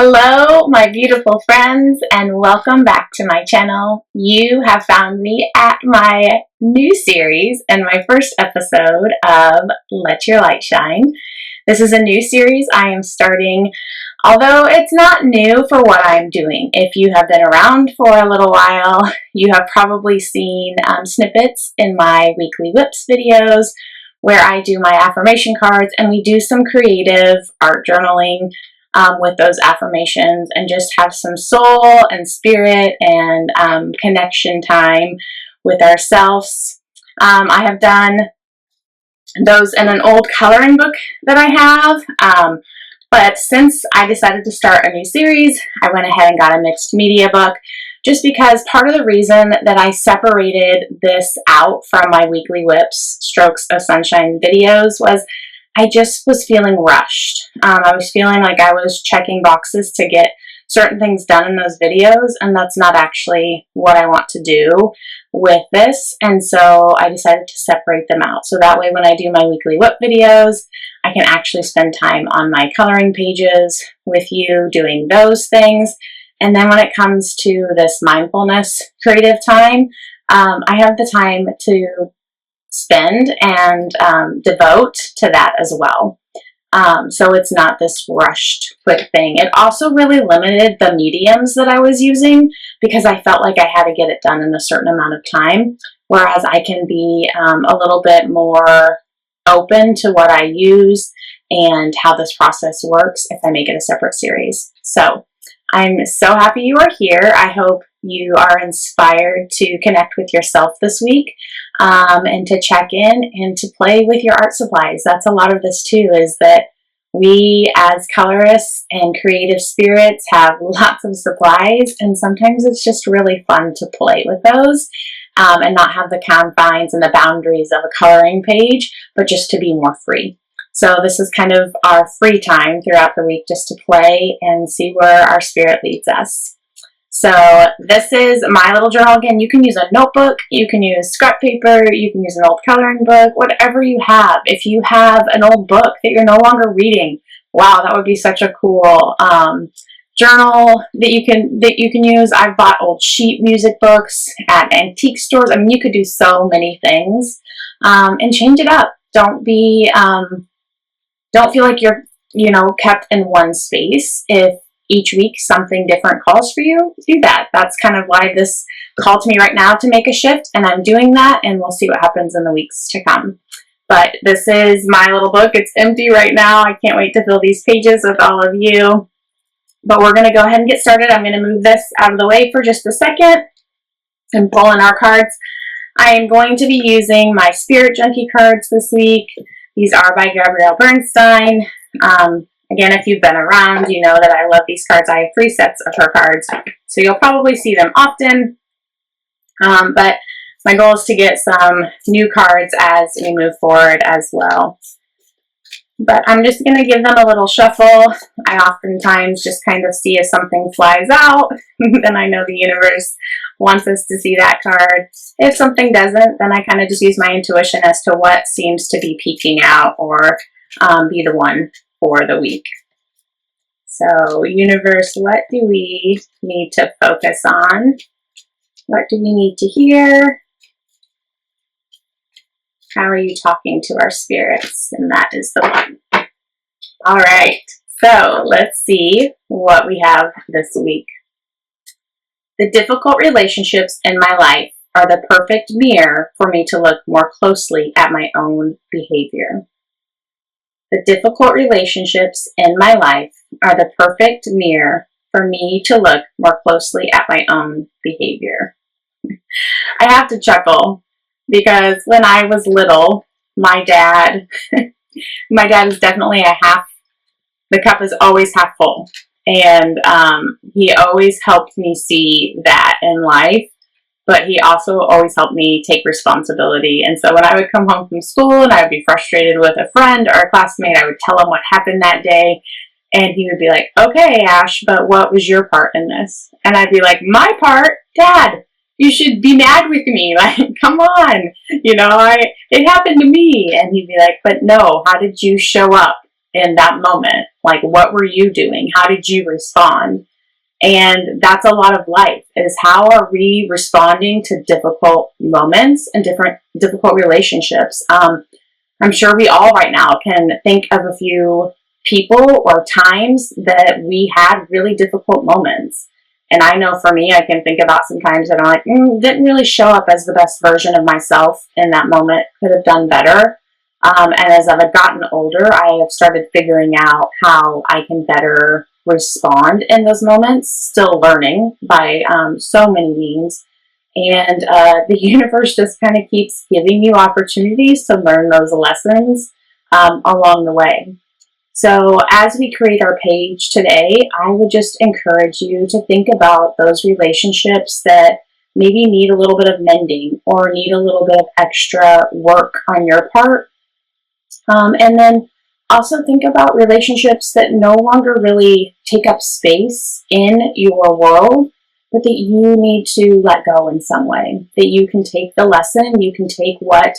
Hello, my beautiful friends, and welcome back to my channel. You have found me at my new series and my first episode of Let Your Light Shine. This is a new series I am starting, although it's not new for what I'm doing. If you have been around for a little while, you have probably seen snippets in my weekly whips videos where I do my affirmation cards and we do some creative art journaling with those affirmations and just have some soul and spirit and connection time with ourselves. I have done those in an old coloring book that I have, but since I decided to start a new series, I went ahead and got a mixed media book just because part of the reason that I separated this out from my weekly whips, Strokes of Sunshine videos was I just was feeling rushed. I was feeling like I was checking boxes to get certain things done in those videos, and that's not actually what I want to do with this. And so I decided to separate them out. So that way when I do my weekly whip videos, I can actually spend time on my coloring pages with you doing those things. And then when it comes to this mindfulness creative time, I have the time to spend and devote to that as well. So it's not this rushed quick thing. It also really limited the mediums that I was using because I felt like I had to get it done in a certain amount of time, whereas I can be a little bit more open to what I use and how this process works if I make it a separate series. So I'm so happy you are here. I hope you are inspired to connect with yourself this week and to check in and to play with your art supplies. That's a lot of this too, is that we as colorists and creative spirits have lots of supplies, and sometimes it's just really fun to play with those and not have the confines and the boundaries of a coloring page, but just to be more free. So this is kind of our free time throughout the week, just to play and see where our spirit leads us. So this is my little journal. Again, you can use a notebook, you can use scrap paper, you can use an old coloring book, whatever you have. If you have an old book that you're no longer reading, wow, that would be such a cool journal that you can use. I've bought old sheet music books at antique stores. I mean, you could do so many things and change it up. Don't feel like you're, kept in one space. If each week something different calls for you, do that. That's kind of why this called to me right now to make a shift, and I'm doing that, and we'll see what happens in the weeks to come. But this is my little book. It's empty right now. I can't wait to fill these pages with all of you. But we're going to go ahead and get started. I'm going to move this out of the way for just a second and pull in our cards. I am going to be using my Spirit Junkie cards this week. These are by Gabrielle Bernstein. Again, if you've been around, you know that I love these cards. I have 3 sets of her cards, so you'll probably see them often. But my goal is to get some new cards as we move forward as well. But I'm just going to give them a little shuffle. I oftentimes just kind of see if something flies out, then I know the universe wants us to see that card. If something doesn't, then I kind of just use my intuition as to what seems to be peeking out or be the one for the week. So, universe, what do we need to focus on? What do we need to hear? How are you talking to our spirits? And that is the one. All right, so let's see what we have this week. The difficult relationships in my life are the perfect mirror for me to look more closely at my own behavior. The difficult relationships in my life are the perfect mirror for me to look more closely at my own behavior. I have to chuckle because when I was little, my dad is definitely the cup is always half full. And he always helped me see that in life. But he also always helped me take responsibility. And so when I would come home from school and I would be frustrated with a friend or a classmate, I would tell him what happened that day. And he would be like, okay, Ash, but what was your part in this? And I'd be like, my part? Dad, you should be mad with me. Like, come on. It happened to me. And he'd be like, but no, how did you show up in that moment? Like, what were you doing? How did you respond? And that's a lot of life, is how are we responding to difficult moments and difficult relationships? I'm sure we all right now can think of a few people or times that we had really difficult moments. And I know for me, I can think about some times that I'm like, didn't really show up as the best version of myself in that moment, could have done better. And as I've gotten older, I have started figuring out how I can better respond in those moments, still learning by so many means. And the universe just kind of keeps giving you opportunities to learn those lessons along the way. So as we create our page today, I would just encourage you to think about those relationships that maybe need a little bit of mending or need a little bit of extra work on your part. And then also think about relationships that no longer really take up space in your world, but that you need to let go in some way. That you can take the lesson, you can take what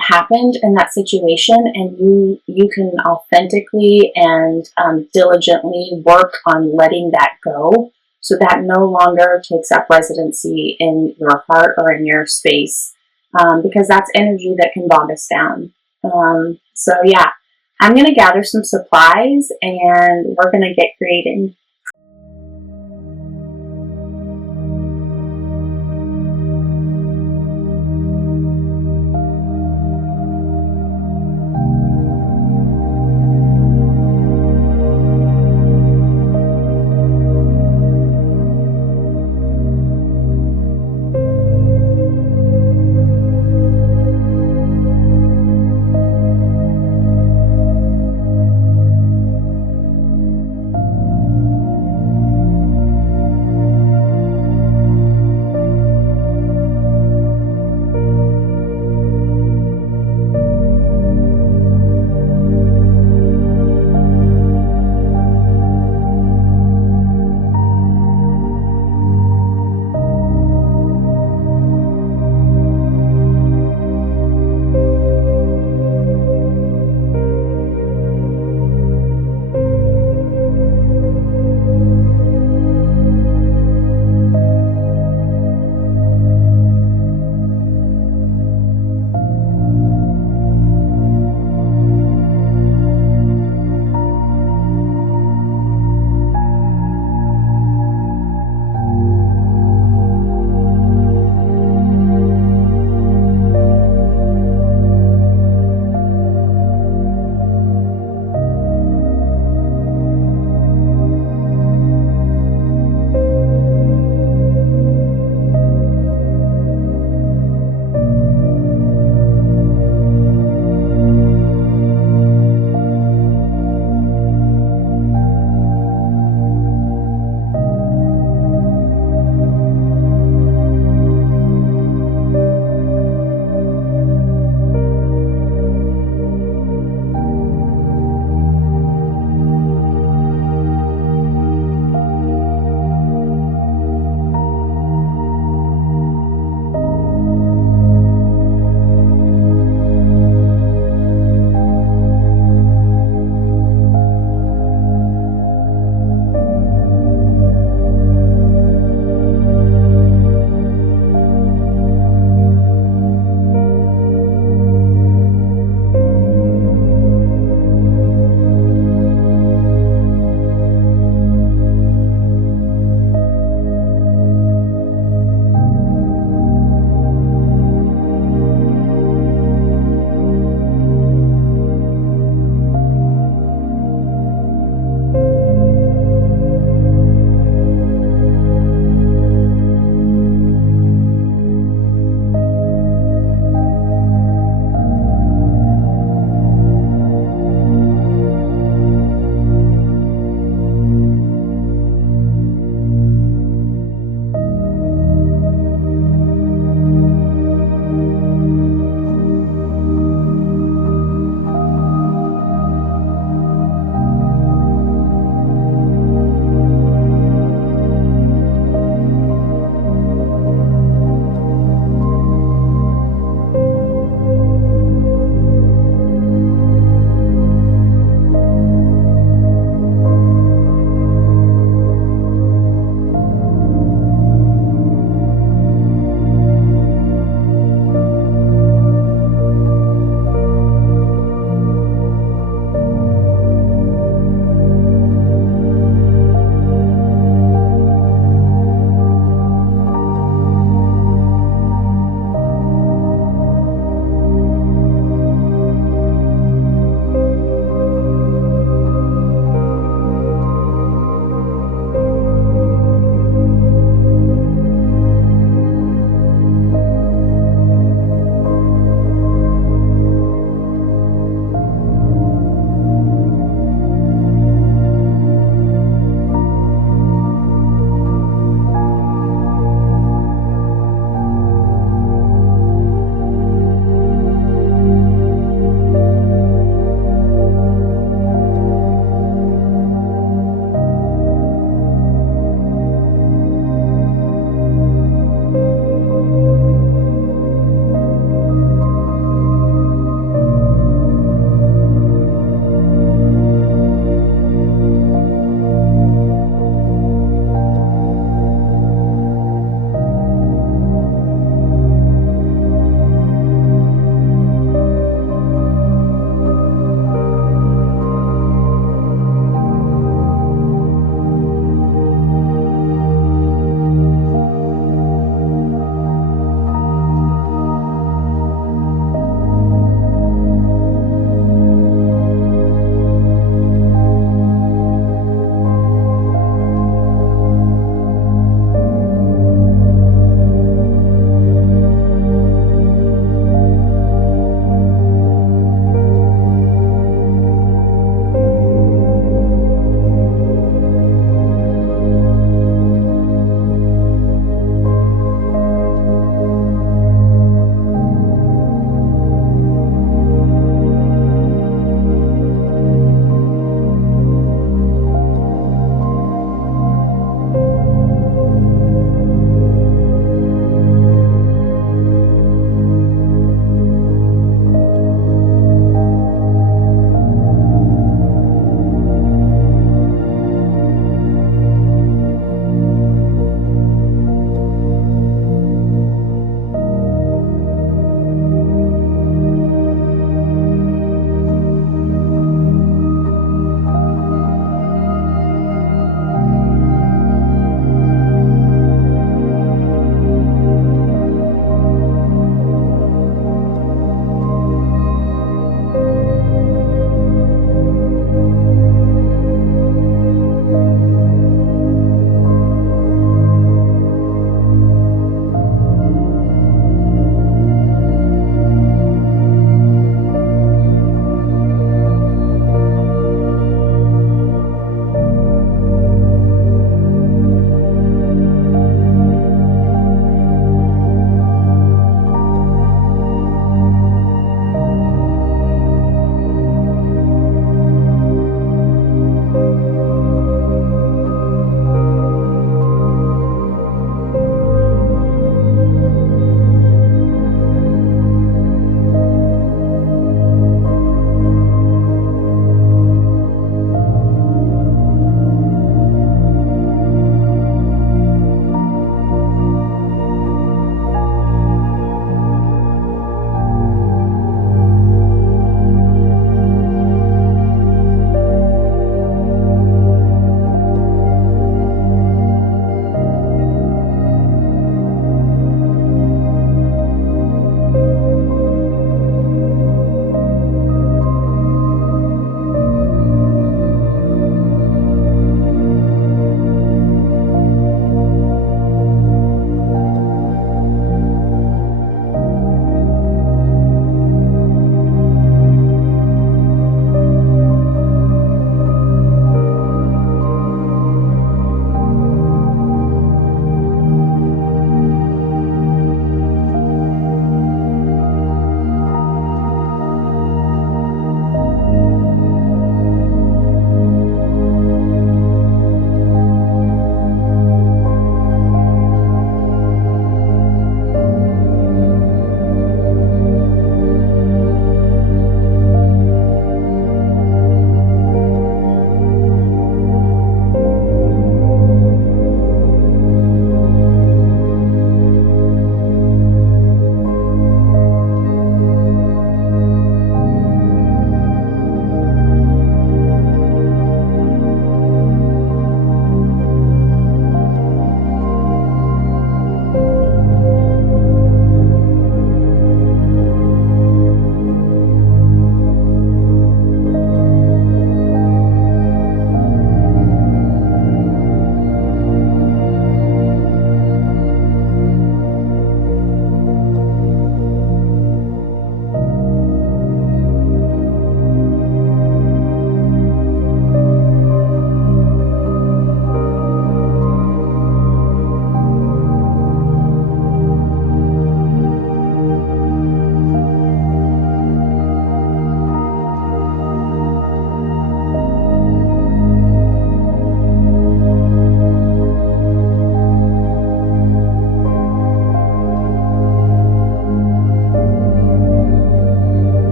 happened in that situation, and you can authentically and diligently work on letting that go, so that no longer takes up residency in your heart or in your space, because that's energy that can bog us down. So yeah, I'm going to gather some supplies and we're going to get creating.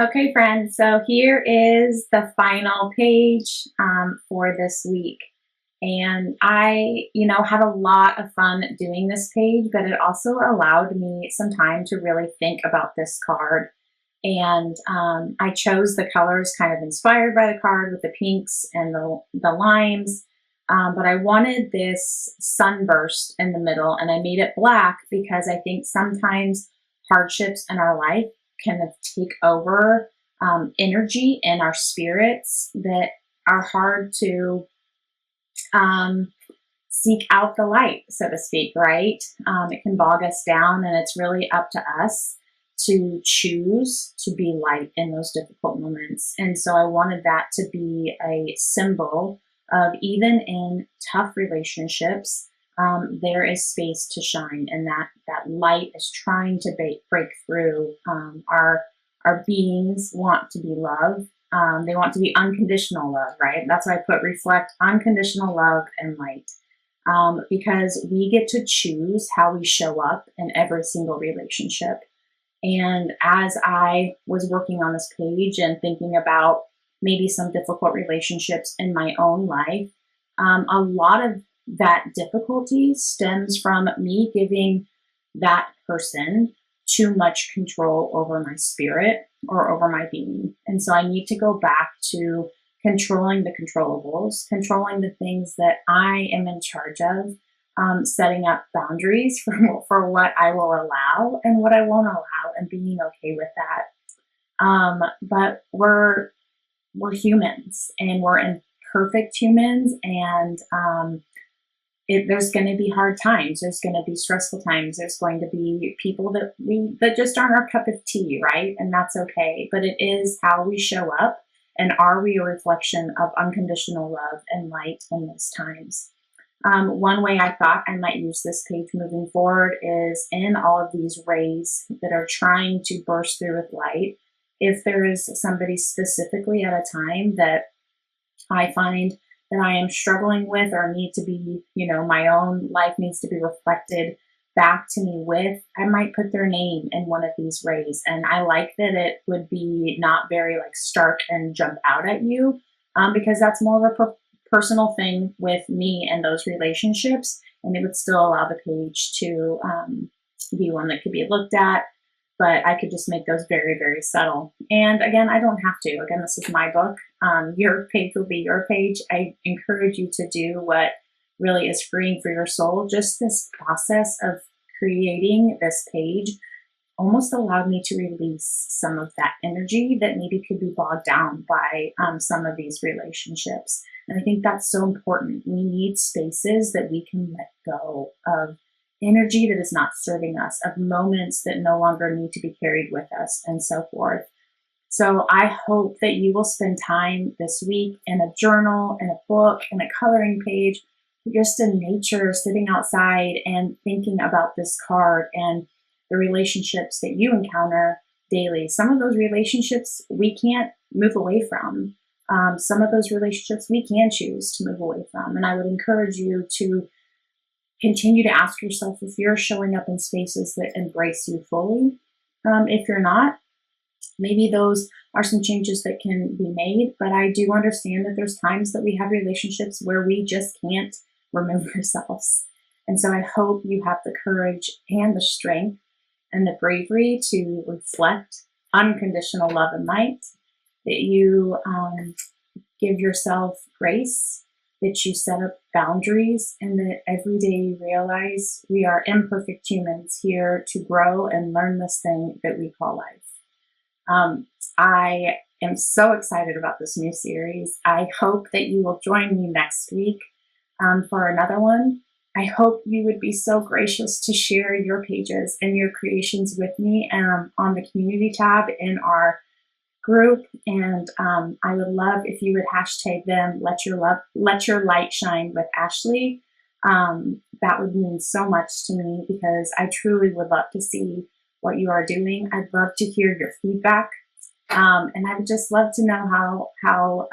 Okay, friends, so here is the final page for this week. And I, had a lot of fun doing this page, but it also allowed me some time to really think about this card. And I chose the colors kind of inspired by the card with the pinks and the limes. But I wanted this sunburst in the middle, and I made it black because I think sometimes hardships in our life kind of take over energy in our spirits that are hard to um, seek out the light, so to speak, right? It can bog us down, and it's really up to us to choose to be light in those difficult moments. And so I wanted that to be a symbol of even in tough relationships, there is space to shine, and that light is trying to break through. Our beings want to be loved. They want to be unconditional love, right? That's why I put reflect unconditional love and light. Because we get to choose how we show up in every single relationship. And as I was working on this page and thinking about maybe some difficult relationships in my own life, a lot of that difficulty stems from me giving that person too much control over my spirit or over my being. And so I need to go back to controlling the controllables, controlling the things that I am in charge of, setting up boundaries for what I will allow and what I won't allow, and being okay with that. But we're humans, and we're imperfect humans, and there's going to be hard times. There's going to be stressful times. There's going to be people that just aren't our cup of tea, right? And that's okay. But it is how we show up, and are we a reflection of unconditional love and light in those times? One way I thought I might use this page moving forward is in all of these rays that are trying to burst through with light. If there is somebody specifically at a time that I find that I am struggling with, or need to be, my own life needs to be reflected back to me with, I might put their name in one of these rays. And I like that it would be not very like stark and jump out at you, because that's more of a personal thing with me and those relationships, and it would still allow the page to be one that could be looked at, but I could just make those very, very subtle. And again, I don't have to. Again, this is my book. Your page will be your page. I encourage you to do what really is freeing for your soul. Just this process of creating this page almost allowed me to release some of that energy that maybe could be bogged down by some of these relationships. And I think that's so important. We need spaces that we can let go of energy that is not serving us, of moments that no longer need to be carried with us, and so forth. So I hope that you will spend time this week in a journal, in a book, in a coloring page, just in nature, sitting outside and thinking about this card and the relationships that you encounter daily. Some of those relationships we can't move away from. Some of those relationships we can choose to move away from. And I would encourage you to continue to ask yourself if you're showing up in spaces that embrace you fully. If you're not, maybe those are some changes that can be made. But I do understand that there's times that we have relationships where we just can't remove ourselves. And so I hope you have the courage and the strength and the bravery to reflect unconditional love and light, that you give yourself grace, that you set up boundaries, and that every day you realize we are imperfect humans here to grow and learn this thing that we call life. I am so excited about this new series. I hope that you will join me next week for another one. I hope you would be so gracious to share your pages and your creations with me on the community tab in our group. And I would love if you would hashtag them, let your light shine with Ashley. That would mean so much to me, because I truly would love to see what you are doing. I'd love to hear your feedback. And I would just love to know how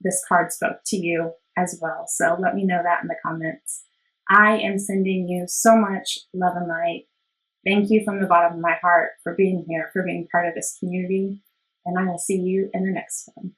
this card spoke to you as well. So let me know that in the comments. I am sending you so much love and light. Thank you from the bottom of my heart for being here, for being part of this community. and I will see you in the next one.